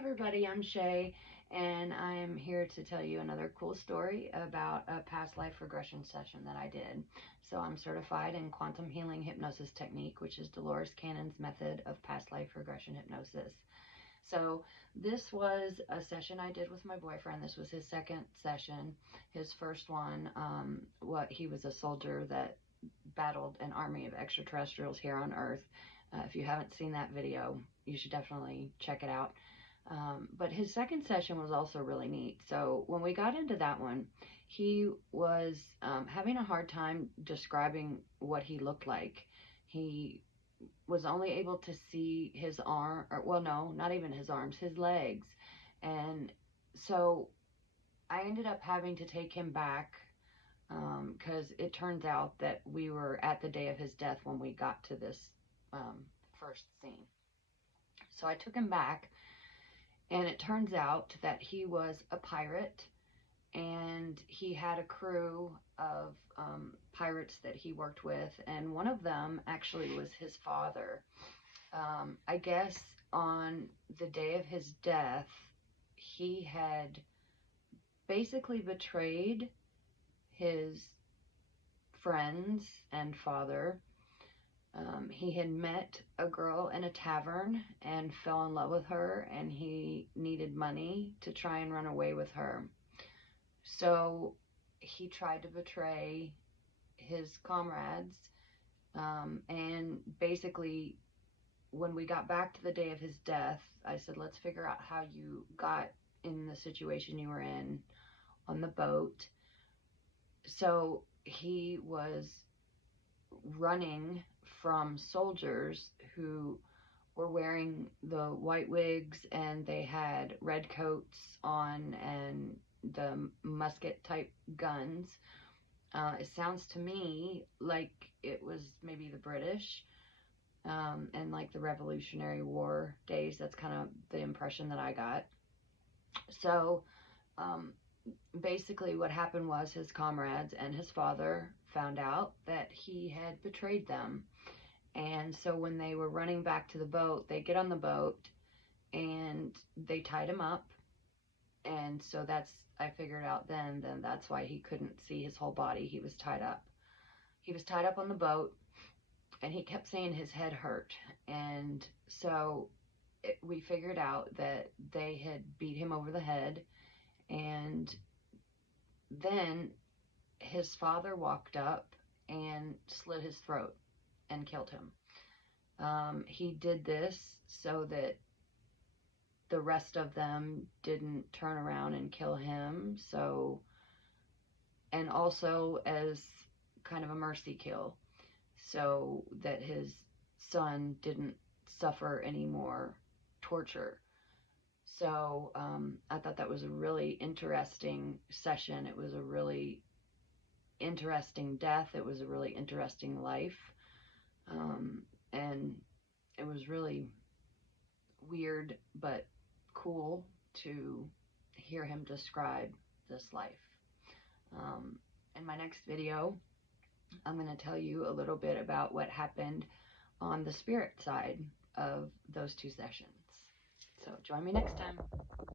everybody, I'm Shay, and I am here to tell you another cool story about a past life regression session that I did. So I'm certified in quantum healing hypnosis technique, which is Dolores Cannon's method of past life regression hypnosis. So this was a session I did with my boyfriend. This was his second session. His first one, he was a soldier that battled an army of extraterrestrials here on Earth. If you haven't seen that video, you should definitely check it out. But his second session was also really neat. So when we got into that one, he was having a hard time describing what he looked like. He was only able to see his arm, or well, no, not even his arms, his legs. And so I ended up having to take him back because it turns out that we were at the day of his death when we got to this first scene. So I took him back, and it turns out that he was a pirate, and he had a crew of pirates that he worked with, and one of them actually was his father. I guess on the day of his death, he had basically betrayed his friends and father. He had met a girl in a tavern and fell in love with her, and he needed money to try and run away with her. So he tried to betray his comrades, and basically when we got back to the day of his death, I said, let's figure out how you got in the situation you were in on the boat. So he was running from soldiers who were wearing the white wigs, and they had red coats on and the musket type guns. It sounds to me like it was maybe the British and like the Revolutionary War days. That's kind of the impression that I got. So basically what happened was his comrades and his father found out that he had betrayed them. And so when they were running back to the boat, they get on the boat and they tied him up. And so I figured out then that's why he couldn't see his whole body. He was tied up. He was tied up on the boat, and he kept saying his head hurt. And so we figured out that they had beat him over the head. And then his father walked up and slit his throat and killed him. He did this so that the rest of them didn't turn around and kill him. So, and also as kind of a mercy kill, so that his son didn't suffer any more torture. So I thought that was a really interesting session. It was a really interesting death. It was a really interesting life. And it was really weird but cool to hear him describe this life. In my next video, I'm going to tell you a little bit about what happened on the spirit side of those two sessions. So join me next time.